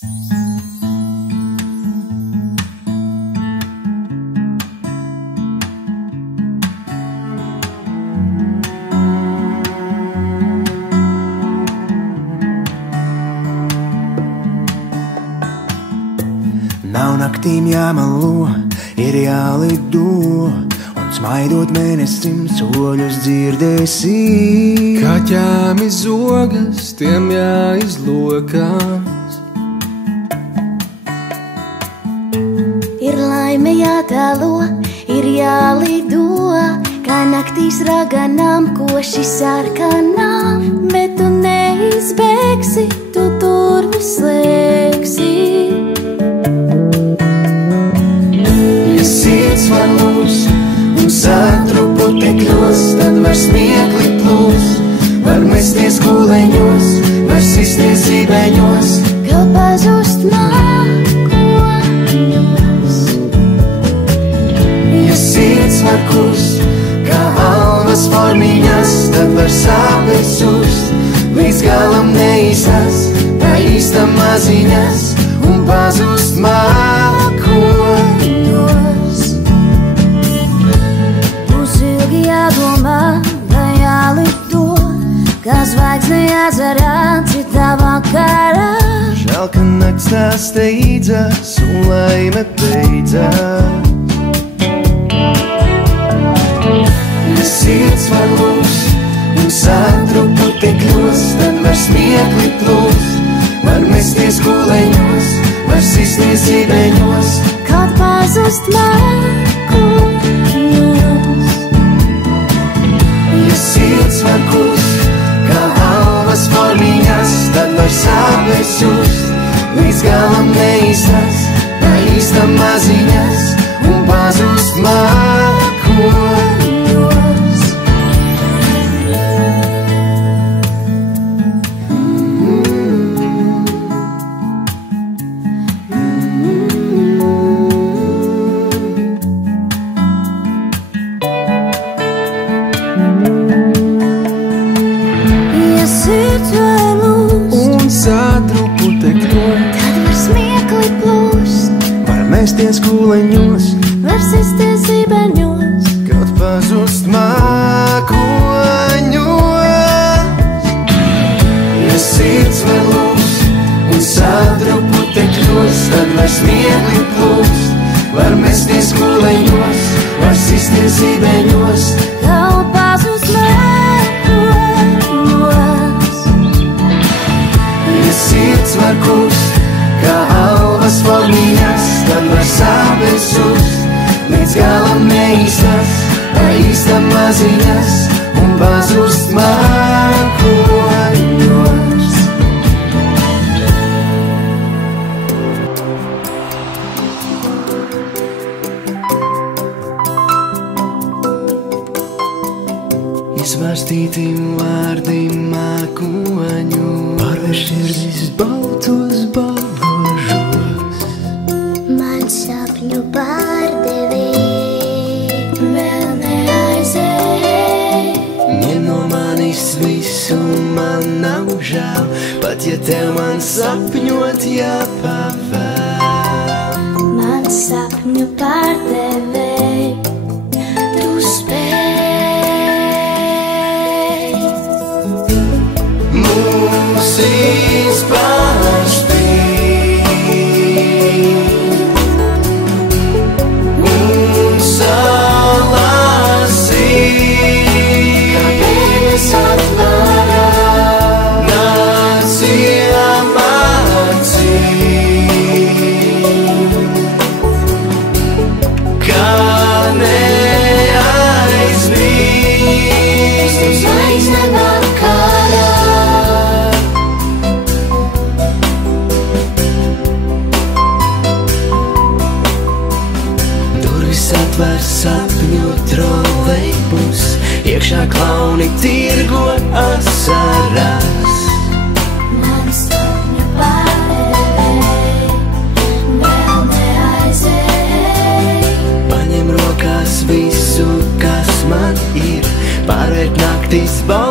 Nav naktīm jāmelo, ir jālido, un smaidot mēnesim soļus dzirdēsi. Kaķām izogas, tiem jāizlokās. Ir laime jātēlo, ir jālido, kā naktīs raganām, koši sarkanām. Bet tu neizbēgsi, tu durvis slēgsi. Sirds var lūs un satrupu tekļos, tad var smiekli plūs, var mesties kūleņos, var sisties zībeņos, Kaut pazust mākoņos. Ja sirds var kust, kā alvas formiņas, tad var sāpes ust, līdz galam neīstās, tā īsta maziņas, un pazust mākoņos. Jādomā, ka jālido, kā zvaigzne jāzarā citā vakarā. Žēl, ka nakts tā steidzas un laime beidzas. Ja sirds var lūst un satrupu tekļos, tad var smiekli plūst, var mesties kūleņos, var sisties zībeņos, Kaut pazust mākoņos. Ja sirds var kust, kā alvas formiņas, tad var sāpes ust, līdz galam neīstās, tā īsta maziņas, un pazust mākoņos. Mesties kūleņos, Var sisties zībeņos, kaut pazust mākoņos. Ja sirds var lūst un satrupu tekļos, tad var smiekli plūst, var mesties kūleņos, var sisties zībeņos, Kaut pazust mākoņos. Ja sirds var kust, kā alvas formiņas, tad var sāpes ust, līdz galam neīstās, tā īsta maziņas, un pazust mākoņos. Izvārstīti vārdi mākoņu, pārvērš sirdis baltos baložos. Man sapņu pārdevēji, vēl neaizēji. Ņem no manis visu, man nav žēl, pat ja tev man sapņot jāpavēl. Man sapņu pārdevēji, tu spēj. Mūs izpārspīd un salasīt, Kā debes atvarā, nācijām acīm, kā neaizmirst zvaigzne vakarā. Durvis atver sapņu trolejbus, iekšā klauni tirgo asaras. Man sapņu pārdevēji, vēl neaizēji. Paņem rokās visu, kas man ir, pārvērt naktīs balvas.